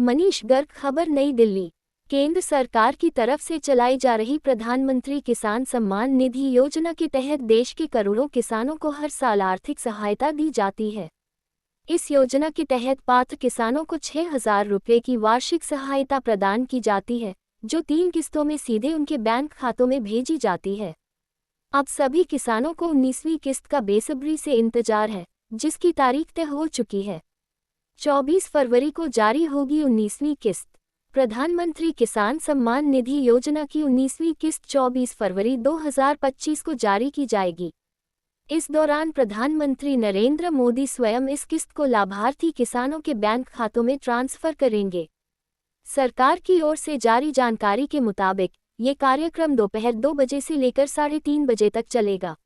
मनीष गर्ग। खबर नई दिल्ली। केंद्र सरकार की तरफ से चलाई जा रही प्रधानमंत्री किसान सम्मान निधि योजना के तहत देश के करोड़ों किसानों को हर साल आर्थिक सहायता दी जाती है। इस योजना के तहत पात्र किसानों को 6,000 रुपये की वार्षिक सहायता प्रदान की जाती है, जो 3 किस्तों में सीधे उनके बैंक खातों में भेजी जाती है। अब सभी किसानों को 19वीं किस्त का बेसब्री से इंतजार है, जिसकी तारीख तय हो चुकी है। 24 फरवरी को जारी होगी 19वीं किस्त। प्रधानमंत्री किसान सम्मान निधि योजना की 19वीं किस्त 24 फरवरी 2025 को जारी की जाएगी। इस दौरान प्रधानमंत्री नरेंद्र मोदी स्वयं इस किस्त को लाभार्थी किसानों के बैंक खातों में ट्रांसफर करेंगे। सरकार की ओर से जारी जानकारी के मुताबिक ये कार्यक्रम दोपहर 2 बजे से लेकर 3:30 बजे तक चलेगा।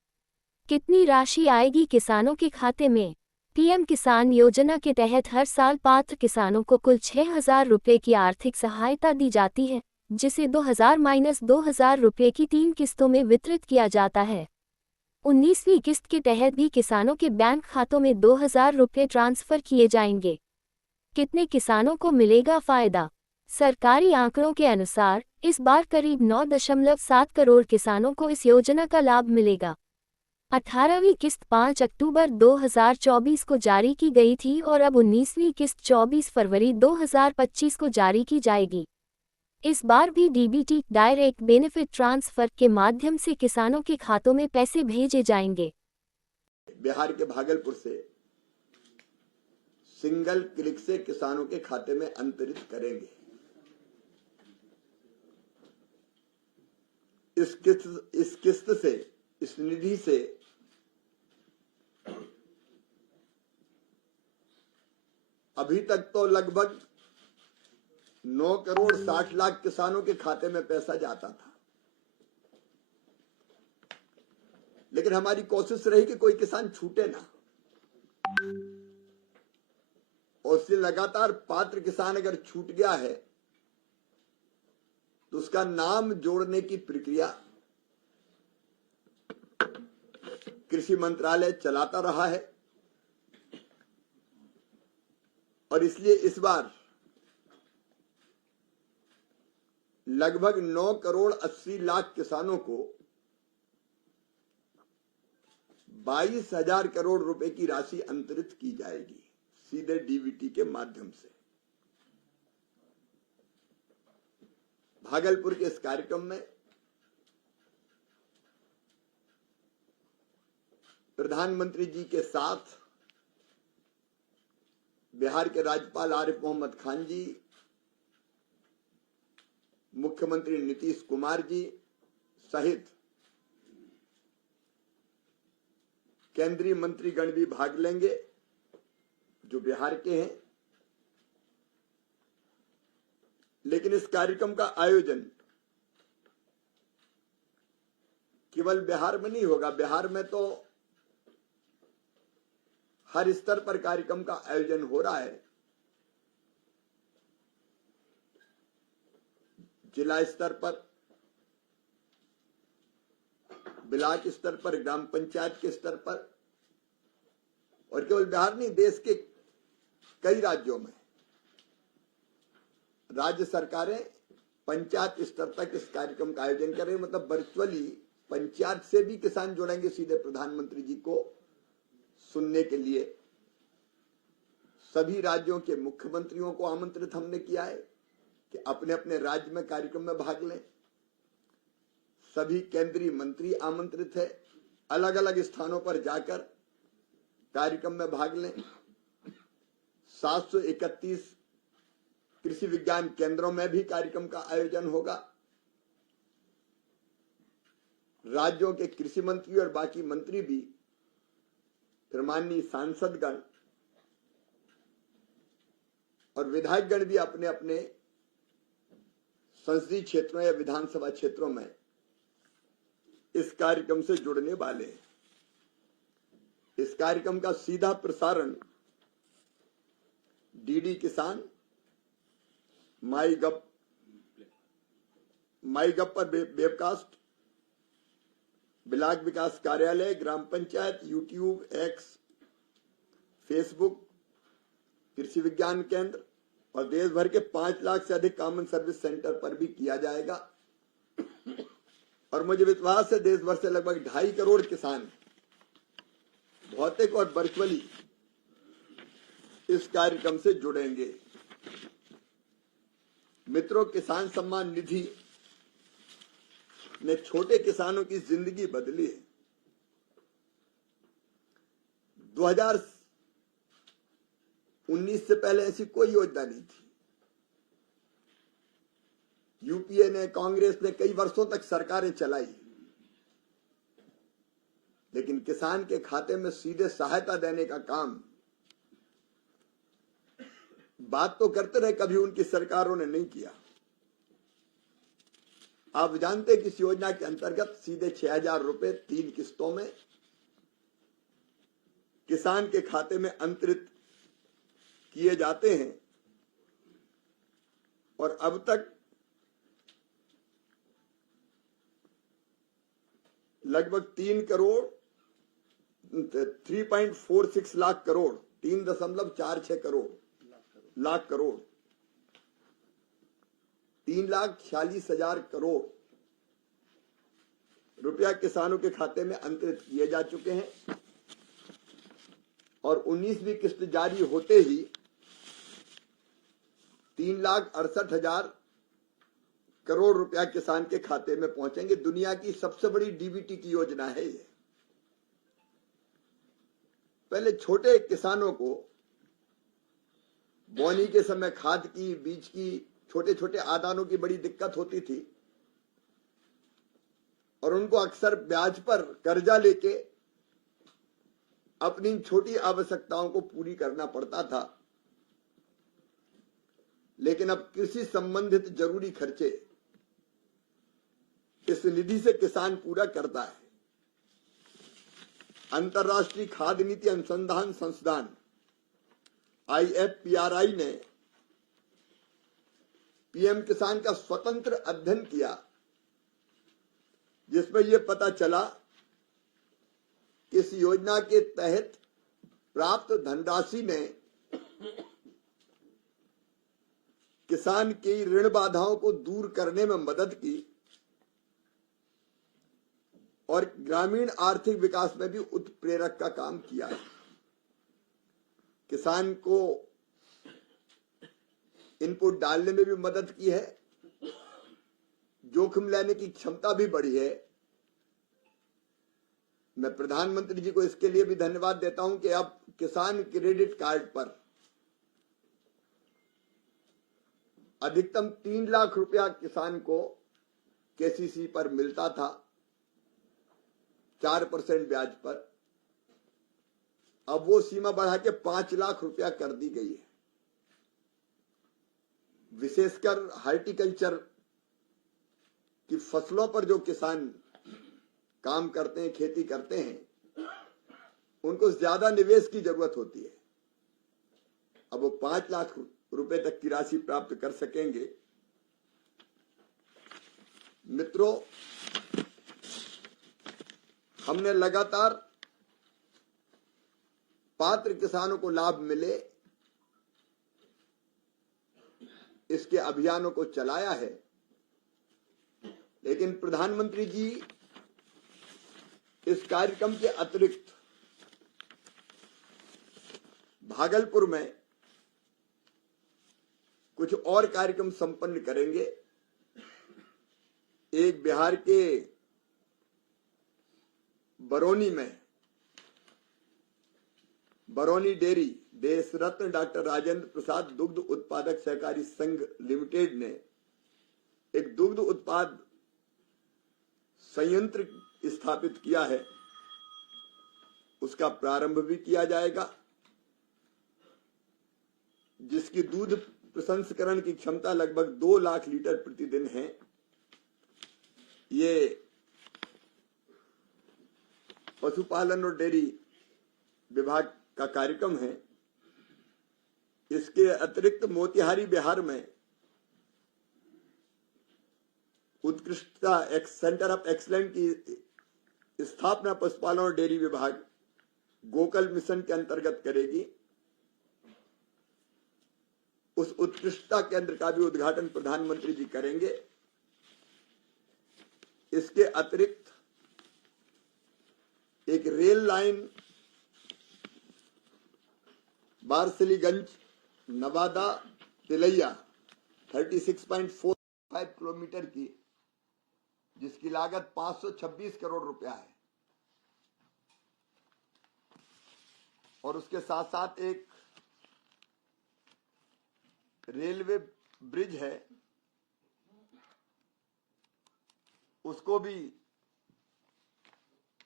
कितनी राशि आएगी किसानों के खाते में? पीएम किसान योजना के तहत हर साल पात्र किसानों को कुल 6,000 रुपये की आर्थिक सहायता दी जाती है, जिसे 2,000-2,000 रुपये की 3 किस्तों में वितरित किया जाता है। 19वीं किस्त के तहत भी किसानों के बैंक खातों में 2,000 रुपये ट्रांसफर किए जाएंगे। कितने किसानों को मिलेगा फायदा? सरकारी आंकड़ों के अनुसार इस बार करीब 9.7 करोड़ किसानों को इस योजना का लाभ मिलेगा। 18वीं किस्त 5 अक्टूबर 2024 को जारी की गई थी और अब 19वीं किस्त 24 फरवरी 2025 को जारी की जाएगी। इस बार भी डीबीटी डायरेक्ट बेनिफिट ट्रांसफर के माध्यम से किसानों के खातों में पैसे भेजे जाएंगे। बिहार के भागलपुर से सिंगल क्लिक से किसानों के खाते में अंतरित करेंगे। इस किस्त से, इस निधि से अभी तक तो लगभग 9 करोड़ 60 लाख किसानों के खाते में पैसा जाता था, लेकिन हमारी कोशिश रही कि कोई किसान छूटे ना, और उससे लगातार पात्र किसान अगर छूट गया है तो उसका नाम जोड़ने की प्रक्रिया कृषि मंत्रालय चलाता रहा है। और इसलिए इस बार लगभग 9 करोड़ 80 लाख किसानों को 22,000 करोड़ रुपए की राशि अंतरित की जाएगी, सीधे डीबीटी के माध्यम से। भागलपुर के इस कार्यक्रम में प्रधानमंत्री जी के साथ बिहार के राज्यपाल आरिफ मोहम्मद खान जी, मुख्यमंत्री नीतीश कुमार जी सहित केंद्रीय मंत्रीगण भी भाग लेंगे, जो बिहार के हैं। लेकिन इस कार्यक्रम का आयोजन केवल बिहार में नहीं होगा। बिहार में तो हर स्तर पर कार्यक्रम का आयोजन हो रहा है। जिला स्तर पर, ब्लॉक स्तर पर, ग्राम पंचायत के स्तर पर, और केवल बिहार नहीं, देश के कई राज्यों में राज्य सरकारें पंचायत स्तर तक इस कार्यक्रम का आयोजन कर रही है। मतलब वर्चुअली पंचायत से भी किसान जुड़ेंगे सीधे प्रधानमंत्री जी को सुनने के लिए। सभी राज्यों के मुख्यमंत्रियों को आमंत्रित हमने किया है कि अपने अपने राज्य में कार्यक्रम में भाग लें। सभी केंद्रीय मंत्री आमंत्रित है, अलग अलग स्थानों पर जाकर कार्यक्रम में भाग लें। 731 कृषि विज्ञान केंद्रों में भी कार्यक्रम का आयोजन होगा। राज्यों के कृषि मंत्री और बाकी मंत्री भी, फिर माननीय सांसदगण और विधायकगण भी अपने अपने संसदीय क्षेत्रों या विधानसभा क्षेत्रों में इस कार्यक्रम से जुड़ने वाले हैं। इस कार्यक्रम का सीधा प्रसारण डीडी किसान, माई गव पर वेबकास्ट, ब्लॉक विकास कार्यालय, ग्राम पंचायत, यूट्यूब, एक्स, फेसबुक, कृषि विज्ञान केंद्र, और देश भर के 5 लाख से अधिक कॉमन सर्विस सेंटर पर भी किया जाएगा। और मुझे विश्वास है देश भर से लगभग 2.5 करोड़ किसान भौतिक और वर्चुअली इस कार्यक्रम से जुड़ेंगे। मित्रों, किसान सम्मान निधि ने छोटे किसानों की जिंदगी बदली है। 2019 से पहले ऐसी कोई योजना नहीं थी। यूपीए ने, कांग्रेस ने कई वर्षों तक सरकारें चलाई, लेकिन किसान के खाते में सीधे सहायता देने का काम बात तो करते रहे, कभी उनकी सरकारों ने नहीं किया। आप जानते हैं कि इस योजना के अंतर्गत सीधे 6,000 रुपए 3 किस्तों में किसान के खाते में अंतरित किए जाते हैं और अब तक लगभग 3.46 लाख करोड़ 3.46 करोड़ लाख करोड़ 3,46,000 करोड़ रुपया किसानों के खाते में अंतरित किए जा चुके हैं और 19वीं किस्त जारी होते ही 3,68,000 करोड़ रुपया किसान के खाते में पहुंचेंगे। दुनिया की सबसे बड़ी डीबीटी की योजना है ये। पहले छोटे किसानों को बोनी के समय खाद की, बीज की, छोटे छोटे आदानों की बड़ी दिक्कत होती थी और उनको अक्सर ब्याज पर कर्जा लेके अपनी छोटी आवश्यकताओं को पूरी करना पड़ता था। लेकिन अब कृषि संबंधित जरूरी खर्चे इस निधि से किसान पूरा करता है। अंतर्राष्ट्रीय खाद्य नीति अनुसंधान संस्थान IFPRI ने पीएम किसान का स्वतंत्र अध्ययन किया, जिसमें यह पता चला कि इस योजना के तहत प्राप्त धनराशि ने किसान की ऋण बाधाओं को दूर करने में मदद की और ग्रामीण आर्थिक विकास में भी उत्प्रेरक का काम किया है। किसान को इनपुट डालने में भी मदद की है, जोखिम लेने की क्षमता भी बढ़ी है। मैं प्रधानमंत्री जी को इसके लिए भी धन्यवाद देता हूं कि अब किसान क्रेडिट कार्ड पर अधिकतम 3 लाख रुपया किसान को केसीसी पर मिलता था 4% ब्याज पर। अब वो सीमा बढ़ा के 5 लाख रुपया कर दी गई है। विशेषकर हॉर्टिकल्चर की फसलों पर जो किसान काम करते हैं, खेती करते हैं, उनको ज्यादा निवेश की जरूरत होती है। अब वो 5 लाख रुपए तक की राशि प्राप्त कर सकेंगे। मित्रों, हमने लगातार पात्र किसानों को लाभ मिले इसके अभियानों को चलाया है, लेकिन प्रधानमंत्री जी इस कार्यक्रम के अतिरिक्त भागलपुर में कुछ और कार्यक्रम संपन्न करेंगे। एक बिहार के बरौनी में बरौनी डेयरी देश रत्न डॉक्टर राजेंद्र प्रसाद दुग्ध उत्पादक सहकारी संघ लिमिटेड ने एक दुग्ध उत्पाद संयंत्र स्थापित किया है। उसका प्रारंभ भी किया जाएगा, जिसकी दूध प्रसंस्करण की क्षमता लगभग 2 लाख लीटर प्रतिदिन है। ये पशुपालन और डेयरी विभाग का कार्यक्रम है। इसके अतिरिक्त मोतिहारी बिहार में उत्कृष्टता सेंटर ऑफ एक्सलेंस की स्थापना पशुपालन और डेयरी विभाग गोकुल मिशन के अंतर्गत करेगी। उस उत्कृष्टता केंद्र का भी उद्घाटन प्रधानमंत्री जी करेंगे। इसके अतिरिक्त एक rail line Barsiliganj Nawada Tilaiya 36.45 kilometre की, जिसकी लागत 526 करोड़ रुपया है, और उसके साथ साथ एक रेलवे ब्रिज है, उसको भी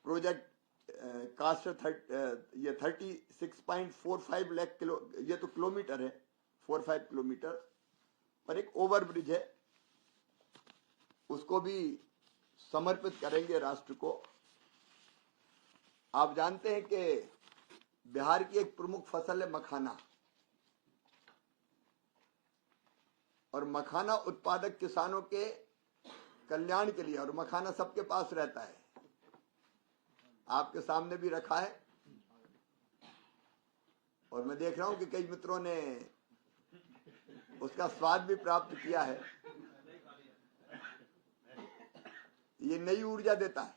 प्रोजेक्ट कास्ट ये 36.45 लाख किलो, ये तो किलोमीटर है, 45 किलोमीटर, पर एक ओवर ब्रिज है, उसको भी समर्पित करेंगे राष्ट्र को। आप जानते हैं कि बिहार की एक प्रमुख फसल है मखाना, और मखाना उत्पादक किसानों के कल्याण के लिए, और मखाना सबके पास रहता है, आपके सामने भी रखा है, और मैं देख रहा हूं कि कई मित्रों ने उसका स्वाद भी प्राप्त किया है। ये नई ऊर्जा देता है,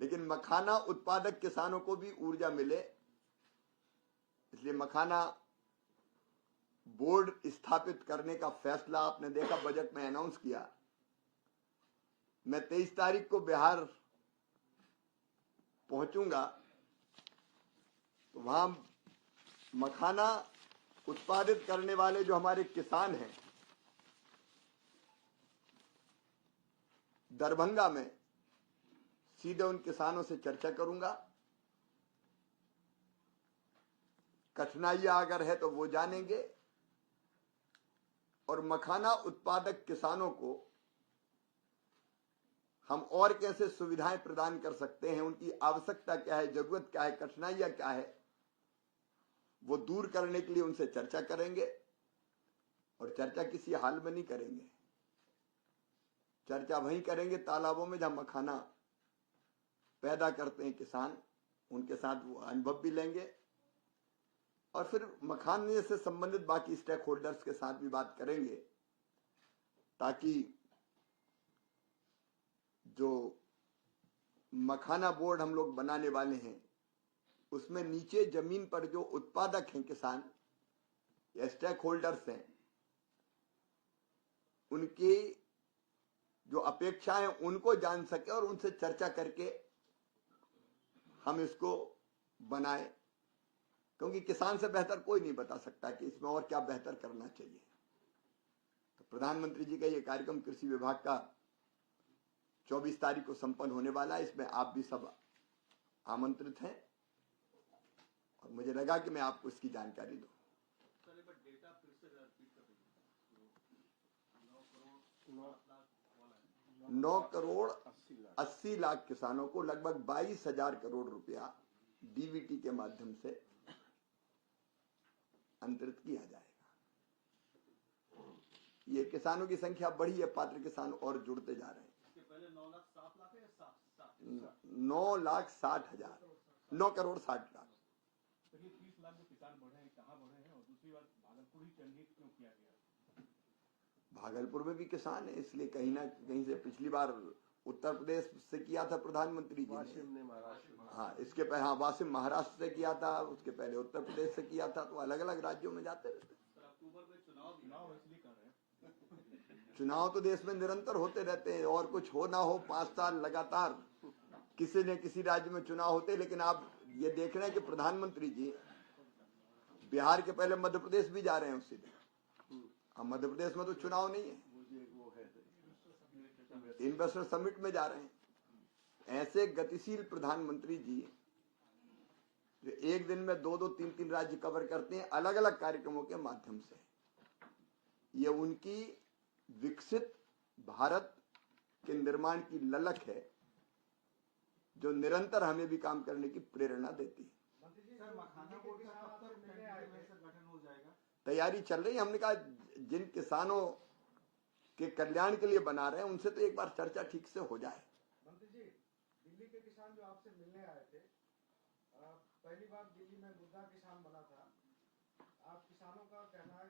लेकिन मखाना उत्पादक किसानों को भी ऊर्जा मिले, इसलिए मखाना बोर्ड स्थापित करने का फैसला आपने देखा बजट में अनाउंस किया। मैं 23 तारीख को बिहार पहुंचूंगा, तो वहां मखाना उत्पादित करने वाले जो हमारे किसान हैं दरभंगा में, सीधे उन किसानों से चर्चा करूंगा। कठिनाइयां अगर है तो वो जानेंगे, और मखाना उत्पादक किसानों को हम और कैसे सुविधाएं प्रदान कर सकते हैं, उनकी आवश्यकता क्या है, जरूरत क्या है, कठिनाइयां क्या है, वो दूर करने के लिए उनसे चर्चा करेंगे। और चर्चा किसी हाल में नहीं करेंगे, चर्चा वहीं करेंगे तालाबों में जहां मखाना पैदा करते हैं किसान, उनके साथ वो अनुभव भी लेंगे, और फिर मखाने से संबंधित बाकी स्टेक होल्डर्स के साथ भी बात करेंगे, ताकि जो मखाना बोर्ड हम लोग बनाने वाले हैं उसमें नीचे जमीन पर जो उत्पादक हैं किसान या स्टेक होल्डर्स हैं, उनकी जो अपेक्षाएं उनको जान सके और उनसे चर्चा करके हम इसको बनाए, क्योंकि किसान से बेहतर कोई नहीं बता सकता कि इसमें और क्या बेहतर करना चाहिए। तो प्रधानमंत्री जी का ये कार्यक्रम कृषि विभाग का 24 तारीख को संपन्न होने वाला है, इसमें आप भी सब आमंत्रित हैं, और मुझे लगा कि मैं आपको इसकी जानकारी दूं। 9 करोड़ 80 लाख किसानों को लगभग 22,000 करोड़ रुपया डीबीटी के माध्यम से अंतरित किया जाएगा। ये किसानों की संख्या बढ़ी है, पात्र किसान और जुड़ते जा रहे हैं। पहले 9,60,000 है, 9,60,000, 9 करोड़ 60 लाख। 30 लाख जो किसान बढ़े हैं, कहाँ बढ़े हैं? और दूसरी बात, भागलपुर ही चिन्हित क्यों किया गया? भागलपुर में भी किसान है, इसलिए कहीं ना कहीं से पिछली बार उत्तर प्रदेश से किया था प्रधानमंत्री जी ने, हाँ इसके पहले, हाँ वासिम महाराष्ट्र से किया था, उसके पहले उत्तर प्रदेश से किया था, तो अलग अलग राज्यों में जाते रहते। अक्टूबर में चुनाव इसलिए कर रहे हैं। चुनाव तो देश में निरंतर होते रहते हैं, और कुछ हो ना हो 5 साल लगातार किसी न किसी राज्य में चुनाव होते। लेकिन आप ये देख रहे हैं कि प्रधानमंत्री जी बिहार के पहले मध्य प्रदेश भी जा रहे हैं उसी दिन। अब मध्य प्रदेश में तो चुनाव नहीं है, इन्वेस्टर समिट में जा रहे हैं। ऐसे गतिशील प्रधानमंत्री जी जो एक दिन में 2-2, 3-3 राज्य कवर करते हैं अलग अलग कार्यक्रमों के माध्यम से, ये उनकी विकसित भारत के निर्माण की ललक है, जो निरंतर हमें भी काम करने की प्रेरणा देती है। तैयारी चल रही है, हमने कहा जिन किसानों के कल्याण के लिए बना रहे हैं उनसे तो एक बार चर्चा ठीक से हो जाए। मंत्री जी, दिल्ली के किसान जो आपसे मिलने आए थे, पहली बार दिल्ली में बुद्धा किसान बना था, आप किसानों का कहना है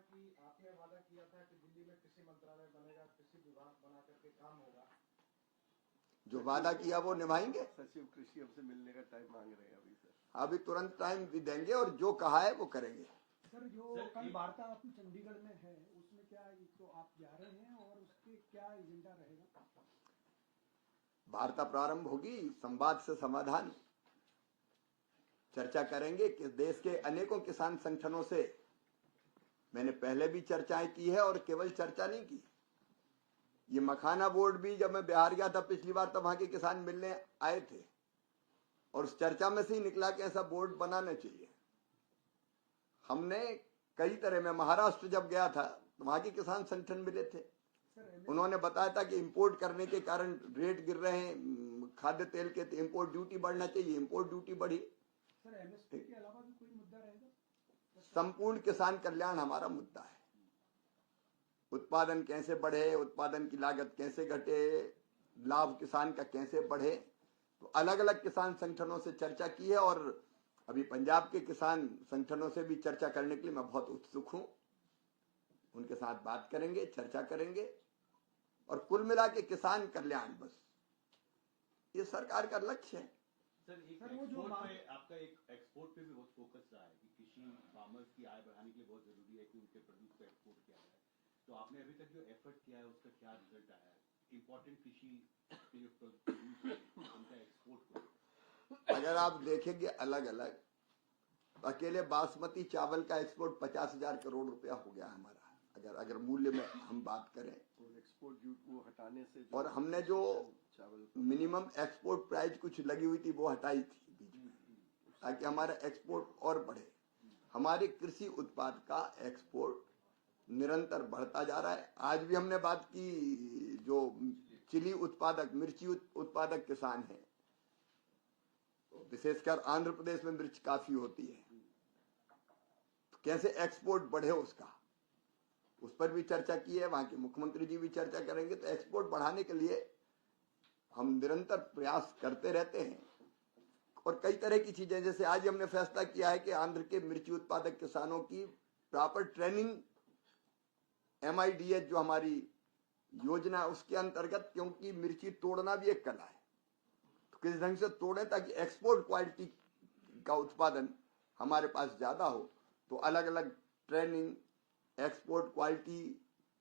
जो वादा किया वो निभाएंगे। सचिव कृषि हमसे मिलने का टाइम मांग रहे हैं अभी सर। अभी तुरंत टाइम भी देंगे और जो कहा है वो करेंगे। सर जो कल वार्ता आपकी चंडीगढ़ में है उसमें क्या तो आप जा रहे हैं और उसके क्या एजेंडा रहेगा? वार्ता प्रारंभ होगी, संवाद से समाधान, चर्चा करेंगे कि देश के अनेकों किसान संगठनों से मैंने पहले भी चर्चाएं की है और केवल चर्चा नहीं की। ये मखाना बोर्ड भी जब मैं बिहार गया था पिछली बार तब वहां के किसान मिलने आए थे और उस चर्चा में से ही निकला कि ऐसा बोर्ड बनाना चाहिए। हमने कई तरह में महाराष्ट्र जब गया था तो वहां के किसान संगठन मिले थे, उन्होंने बताया था कि इंपोर्ट करने के कारण रेट गिर रहे हैं खाद्य तेल के, तो इंपोर्ट ड्यूटी बढ़ना चाहिए। इंपोर्ट ड्यूटी बढ़ी। सर एमएसपी के अलावा भी कोई मुद्दा रहेगा? संपूर्ण किसान कल्याण हमारा मुद्दा है। उत्पादन कैसे बढ़े, उत्पादन की लागत कैसे घटे, लाभ किसान का कैसे बढ़े, तो अलग अलग किसान संगठनों से चर्चा की है और अभी पंजाब के किसान संगठनों से भी चर्चा करने के लिए मैं बहुत उत्सुक हूं। उनके साथ बात करेंगे, चर्चा करेंगे और कुल मिला के किसान कल्याण, बस ये सरकार का लक्ष्य है। सर एक एक्सपोर्ट पे आपका एक एक्सपोर्ट पे भी बहुत फोकस रहा है कि कृषि फार्मर्स की आय बढ़ाने के लिए बहुत जरूरी है कि उनके प्रोड्यूस को एक्सपोर्ट किया जाए। तो आपने अभी तक जो एफर्ट किया है उसका क्या रिजल्ट आया है? इंपॉर्टेंट कृषि के जो प्रोड्यूस है उनका एक्सपोर्ट को अगर आप देखेंगे अलग अलग, अकेले बासमती चावल का एक्सपोर्ट 50,000 करोड़ रुपया हो गया हमारा, अगर मूल्य में हम बात करें। एक्सपोर्ट ड्यूटी वो हटाने से और हमने जो मिनिमम एक्सपोर्ट प्राइस कुछ लगी हुई थी वो हटाई थी बीच में, ताकि हमारा एक्सपोर्ट और बढ़े। हमारे कृषि उत्पाद का एक्सपोर्ट निरंतर बढ़ता जा रहा है। आज भी हमने बात की, जो चिली उत्पादक, मिर्ची उत्पादक किसान हैं, विशेषकर आंध्र प्रदेश में मिर्च काफी होती है, तो कैसे एक्सपोर्ट बढ़े उसका, उस पर भी चर्चा की है। वहां के मुख्यमंत्री जी भी चर्चा करेंगे। तो एक्सपोर्ट बढ़ाने के लिए हम निरंतर प्रयास करते रहते हैं और कई तरह की चीजें, जैसे आज हमने फैसला किया है कि आंध्र के मिर्ची उत्पादक किसानों की प्रॉपर ट्रेनिंग MIDH जो हमारी योजना है उसके अंतर्गत, क्योंकि मिर्ची तोड़ना भी एक कला है, तो किस ढंग से तोड़े ताकि एक्सपोर्ट क्वालिटी का उत्पादन हमारे पास ज्यादा हो। तो अलग अलग ट्रेनिंग, एक्सपोर्ट क्वालिटी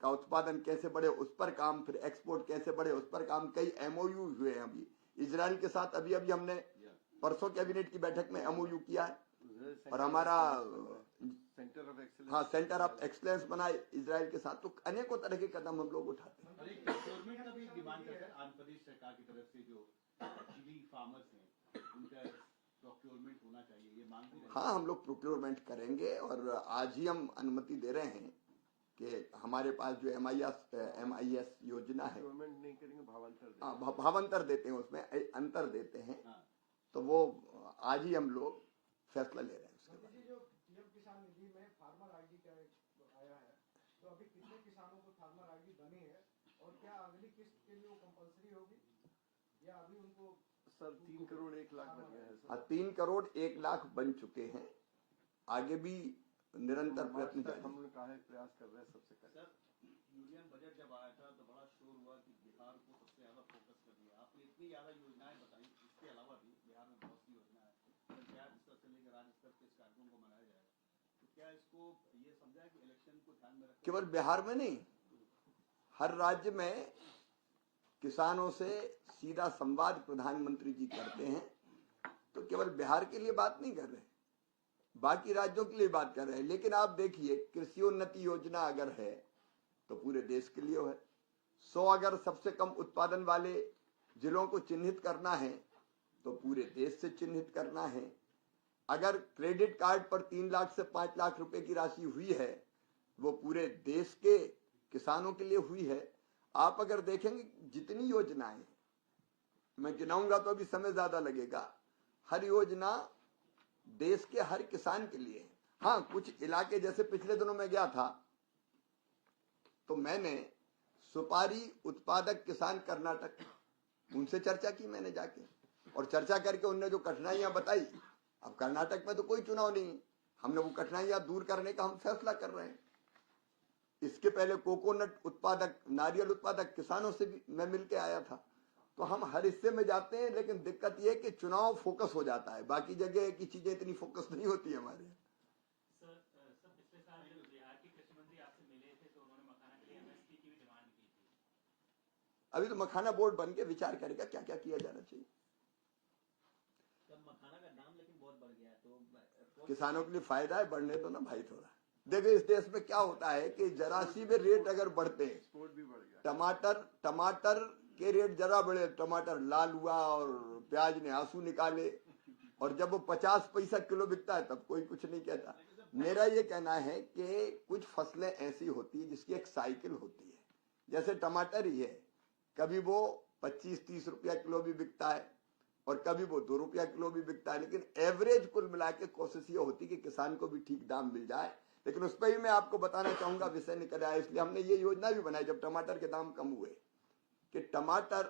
का उत्पादन कैसे बढ़े उस पर काम, फिर एक्सपोर्ट कैसे बढ़े उस पर काम। कई MOU हुए हैं अभी इजराइल के साथ, अभी हमने परसों कैबिनेट की बैठक में MOU किया है और हमारा सेंटर ऑफ एक्सीलेंस, हाँ, सेंटर ऑफ एक्सीलेंस बना इजराइल के साथ। तो अनेकों तरह के कदम हम लोग उठाते हैं। प्रोक्योरमेंट का भी डिमांड करता है आंध्र प्रदेश सरकार की तरफ से, जो चिली फार्मर्स हैं उनका प्रोक्योरमेंट होना चाहिए, ये मांग भी। हाँ, हम लोग प्रोक्योरमेंट करेंगे और आज ही हम अनुमति दे रहे हैं कि हमारे पास जो MIS योजना है, प्रोक्योरमेंट नहीं करेंगे, भावांतर देते हैं, उसमें अंतर देते हैं। तो वो आज ही हम लोग फैसला ले रहे हैं उसके बाद। जो PM किसान निधि में फार्मर ID का आया है, तो अभी कितने किसानों को फार्मर ID बनी है और क्या अगली किस्त के लिए वो कंपलसरी होगी या अभी उनको? सर 3 करोड़ 1 लाख बन गया है सर। 3 करोड़ 1 लाख बन चुके हैं, आगे भी निरंतर प्रयत्न जारी। हमने कहा है प्रयास कर रहे हैं सबसे करें। सर यूनियन बजट जब आया था तो बड़ा शोर हुआ कि बिहार को सबसे ज्यादा फोकस कर दिया। आपने इतनी ज्यादा योजनाएं बताई, इसके अलावा भी बिहार में बहुत सी योजना है, तो क्या स्तर से लेकर राज्य स्तर पे इस कार्यक्रम को मनाया जाएगा? तो क्या इसको ये समझा कि इलेक्शन को ध्यान में रखकर? केवल बिहार में नहीं, हर राज्य में किसानों से सीधा संवाद प्रधानमंत्री जी करते हैं। तो केवल बिहार के लिए बात नहीं कर रहे, बाकी राज्यों के लिए बात कर रहे हैं। लेकिन आप देखिए, कृषि उन्नति योजना अगर है तो पूरे देश के लिए है। 100 अगर सबसे कम उत्पादन वाले जिलों को चिन्हित करना है तो पूरे देश से चिन्हित करना है। अगर क्रेडिट कार्ड पर 3 लाख से 5 लाख रुपए की राशि हुई है, वो पूरे देश के किसानों के लिए हुई है। आप अगर देखेंगे जितनी योजनाएं, मैं गिनाऊंगा तो अभी समय ज्यादा लगेगा, हर योजना देश के हर किसान के लिए है। हाँ, कुछ इलाके, जैसे पिछले दिनों में गया था तो मैंने सुपारी उत्पादक किसान कर्नाटक, उनसे चर्चा की मैंने जाके, और चर्चा करके उनने जो कठिनाइयां बताई, अब कर्नाटक में तो कोई चुनाव नहीं, हमने वो कठिनाइयां दूर करने का हम फैसला कर रहे हैं। इसके पहले कोकोनट उत्पादक, नारियल उत्पादक किसानों से भी मैं मिलके आया था, तो हम हर हिस्से में जाते हैं, लेकिन दिक्कत ये है कि चुनाव फोकस हो जाता है, बाकी जगह की चीजें इतनी फोकस नहीं होती है हमारे यहाँ। सर पिछले साल जब बिहार के कृषि मंत्री आपसे मिले थे तो उन्होंने मखाना के लिए एमएसपी की भी डिमांड की थी। अभी तो मखाना बोर्ड बन के विचार करेगा क्या क्या किया जाना चाहिए। मखाना का दाम लेकिन बहुत बढ़ गया है, तो किसानों के लिए फायदा है, बढ़ने दो ना भाई थोड़ा। देखो इस देश में क्या होता है कि जरा सी भी रेट अगर बढ़ते हैं, एक्सपोर्ट भी बढ़ गया। टमाटर के रेट जरा बढ़े, टमाटर लाल हुआ और प्याज ने आंसू निकाले, और जब वो 50 पैसा किलो बिकता है तब कोई कुछ नहीं कहता। मेरा ये कहना है कि कुछ फसलें ऐसी होती है जिसकी एक साइकिल होती है, जैसे टमाटर ही है, कभी वो 25-30 रुपया किलो भी बिकता है और कभी वो 2 रुपया किलो भी बिकता है, लेकिन एवरेज कुल मिला के कोशिश ये होती कि किसान को भी ठीक दाम मिल जाए। लेकिन उस पर भी मैं आपको बताना चाहूंगा, विषय निकल आया, इसलिए हमने ये योजना भी बनाई जब टमाटर के दाम कम हुए कि टमाटर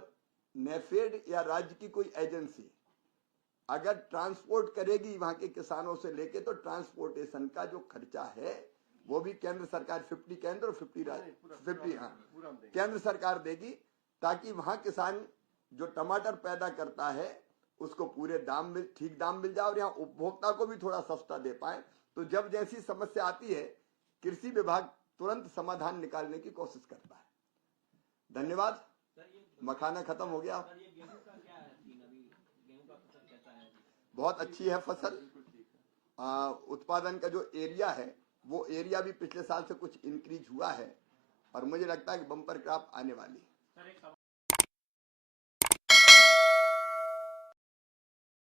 नेफेड या राज्य की कोई एजेंसी अगर ट्रांसपोर्ट करेगी वहां के किसानों से लेके, तो ट्रांसपोर्टेशन का जो खर्चा है वो भी केंद्र सरकार 50 केंद्र और 50 राज्य 50 हाँ केंद्र सरकार देगी, ताकि वहां किसान जो टमाटर पैदा करता है उसको पूरे दाम में ठीक दाम मिल जाए और यहाँ उपभोक्ता को भी थोड़ा सस्ता दे पाए। तो जब जैसी समस्या आती है कृषि विभाग तुरंत समाधान निकालने की कोशिश करता है। धन्यवाद। मखाना खत्म हो गया। सर ये गेहूं का क्या है सीन अभी, गेहूं का फसल कैसा है? बहुत अच्छी है फसल। उत्पादन का जो एरिया है वो एरिया भी पिछले साल से कुछ इंक्रीज हुआ है और मुझे लगता है कि बम्पर क्रॉप आने वाली है। सर एक